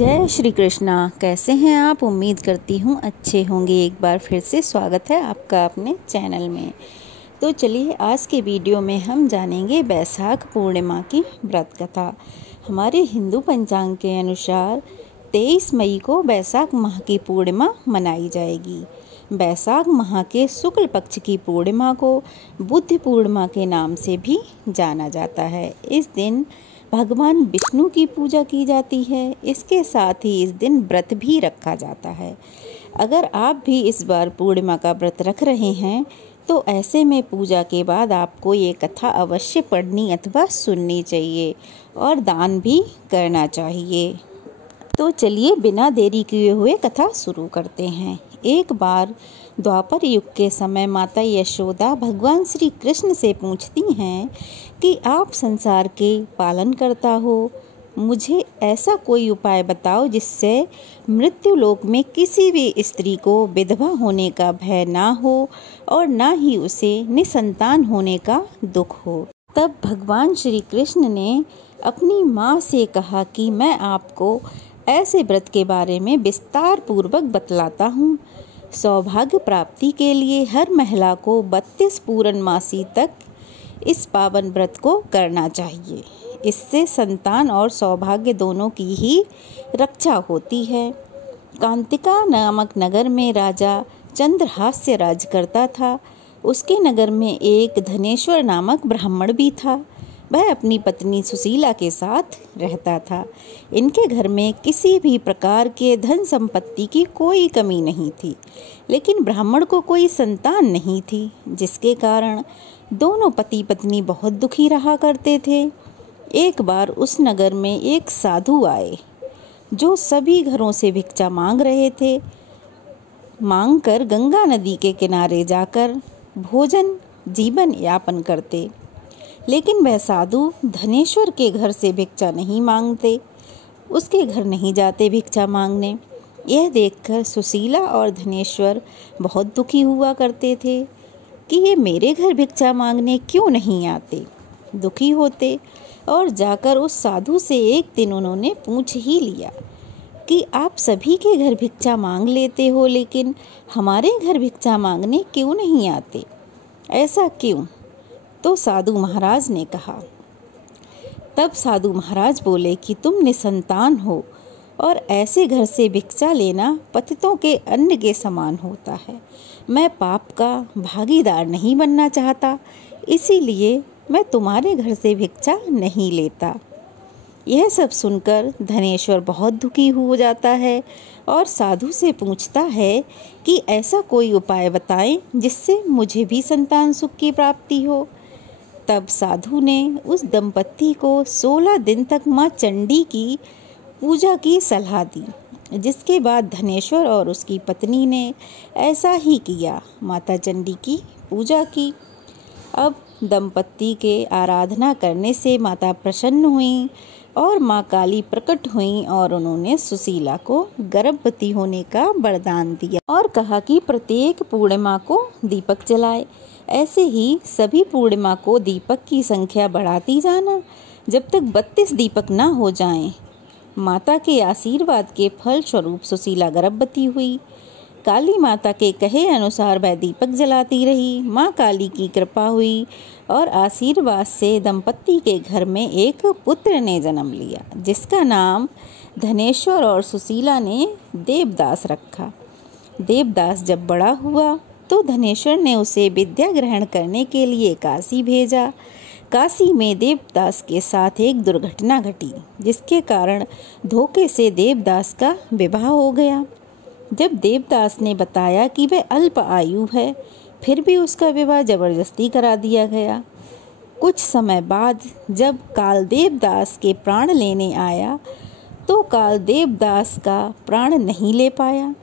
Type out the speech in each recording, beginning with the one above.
जय श्री कृष्णा। कैसे हैं आप? उम्मीद करती हूँ अच्छे होंगे। एक बार फिर से स्वागत है आपका अपने चैनल में। तो चलिए आज के वीडियो में हम जानेंगे बैसाख पूर्णिमा की व्रत कथा। हमारे हिंदू पंचांग के अनुसार 23 मई को बैसाख माह की पूर्णिमा मनाई जाएगी। बैसाख माह के शुक्ल पक्ष की पूर्णिमा को बुद्ध पूर्णिमा के नाम से भी जाना जाता है। इस दिन भगवान विष्णु की पूजा की जाती है। इसके साथ ही इस दिन व्रत भी रखा जाता है। अगर आप भी इस बार पूर्णिमा का व्रत रख रहे हैं तो ऐसे में पूजा के बाद आपको ये कथा अवश्य पढ़नी अथवा सुननी चाहिए और दान भी करना चाहिए। तो चलिए बिना देरी किए हुए कथा शुरू करते हैं। एक बार द्वापर युग के समय माता यशोदा भगवान श्री कृष्ण से पूछती हैं कि आप संसार के पालन करता हो, मुझे ऐसा कोई उपाय बताओ जिससे मृत्यु लोक में किसी भी स्त्री को विधवा होने का भय ना हो और ना ही उसे निसंतान होने का दुख हो। तब भगवान श्री कृष्ण ने अपनी माँ से कहा कि मैं आपको ऐसे व्रत के बारे में विस्तार पूर्वक बतलाता हूँ। सौभाग्य प्राप्ति के लिए हर महिला को 32 पूर्णमासी तक इस पावन व्रत को करना चाहिए। इससे संतान और सौभाग्य दोनों की ही रक्षा होती है। कांतिका नामक नगर में राजा चंद्रहास्य राज करता था। उसके नगर में एक धनेश्वर नामक ब्राह्मण भी था। वह अपनी पत्नी सुशीला के साथ रहता था। इनके घर में किसी भी प्रकार के धन संपत्ति की कोई कमी नहीं थी, लेकिन ब्राह्मण को कोई संतान नहीं थी, जिसके कारण दोनों पति पत्नी बहुत दुखी रहा करते थे। एक बार उस नगर में एक साधु आए जो सभी घरों से भिक्षा मांग रहे थे। मांग कर गंगा नदी के किनारे जाकर भोजन जीवन यापन करते, लेकिन वह साधु धनेश्वर के घर से भिक्षा नहीं मांगते, उसके घर नहीं जाते भिक्षा मांगने। यह देखकर सुशीला और धनेश्वर बहुत दुखी हुआ करते थे कि ये मेरे घर भिक्षा मांगने क्यों नहीं आते। दुखी होते और जाकर उस साधु से एक दिन उन्होंने पूछ ही लिया कि आप सभी के घर भिक्षा मांग लेते हो, लेकिन हमारे घर भिक्षा मांगने क्यों नहीं आते, ऐसा क्यों? तो साधु महाराज ने कहा। तब साधु महाराज बोले कि तुम निसंतान हो और ऐसे घर से भिक्षा लेना पतितों के अन्न के समान होता है। मैं पाप का भागीदार नहीं बनना चाहता, इसीलिए मैं तुम्हारे घर से भिक्षा नहीं लेता। यह सब सुनकर धनेश्वर बहुत दुखी हो जाता है और साधु से पूछता है कि ऐसा कोई उपाय बताएं जिससे मुझे भी संतान सुख की प्राप्ति हो। तब साधु ने उस दंपत्ति को 16 दिन तक माँ चंडी की पूजा की सलाह दी, जिसके बाद धनेश्वर और उसकी पत्नी ने ऐसा ही किया, माता चंडी की पूजा की। अब दंपत्ति के आराधना करने से माता प्रसन्न हुई और माँ काली प्रकट हुई और उन्होंने सुशीला को गर्भवती होने का वरदान दिया और कहा कि प्रत्येक पूर्णिमा को दीपक जलाए। ऐसे ही सभी पूर्णिमा को दीपक की संख्या बढ़ाती जाना जब तक 32 दीपक न हो जाएं। माता के आशीर्वाद के फल स्वरूप सुशीला गर्भवती हुई। काली माता के कहे अनुसार वह दीपक जलाती रही। माँ काली की कृपा हुई और आशीर्वाद से दंपत्ति के घर में एक पुत्र ने जन्म लिया, जिसका नाम धनेश्वर और सुशीला ने देवदास रखा। देवदास जब बड़ा हुआ तो धनेश्वर ने उसे विद्या ग्रहण करने के लिए काशी भेजा। काशी में देवदास के साथ एक दुर्घटना घटी, जिसके कारण धोखे से देवदास का विवाह हो गया। जब देवदास ने बताया कि वह अल्प आयु है, फिर भी उसका विवाह जबरदस्ती करा दिया गया। कुछ समय बाद जब काल देवदास के प्राण लेने आया तो काल देवदास का प्राण नहीं ले पाया।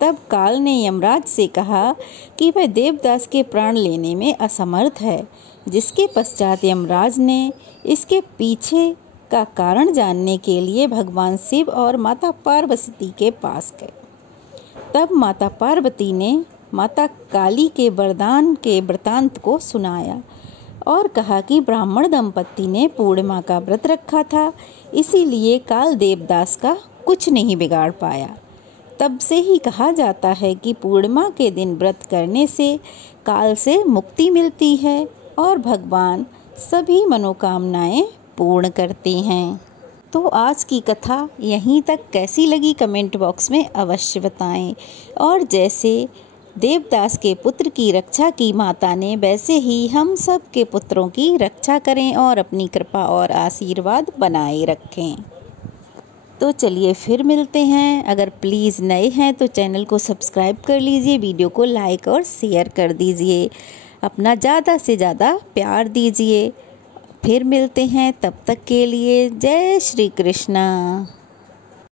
तब काल ने यमराज से कहा कि वह देवदास के प्राण लेने में असमर्थ है, जिसके पश्चात यमराज ने इसके पीछे का कारण जानने के लिए भगवान शिव और माता पार्वती के पास गए। तब माता पार्वती ने माता काली के वरदान के वृतांत को सुनाया और कहा कि ब्राह्मण दंपत्ति ने पूर्णिमा का व्रत रखा था, इसीलिए काल देवदास का कुछ नहीं बिगाड़ पाया। तब से ही कहा जाता है कि पूर्णिमा के दिन व्रत करने से काल से मुक्ति मिलती है और भगवान सभी मनोकामनाएं पूर्ण करते हैं। तो आज की कथा यहीं तक कैसी लगी कमेंट बॉक्स में अवश्य बताएं। और जैसे देवदास के पुत्र की रक्षा की माता ने, वैसे ही हम सब के पुत्रों की रक्षा करें और अपनी कृपा और आशीर्वाद बनाए रखें। तो चलिए फिर मिलते हैं। अगर प्लीज़ नए हैं तो चैनल को सब्सक्राइब कर लीजिए, वीडियो को लाइक और शेयर कर दीजिए, अपना ज़्यादा से ज़्यादा प्यार दीजिए। फिर मिलते हैं, तब तक के लिए जय श्री कृष्णा।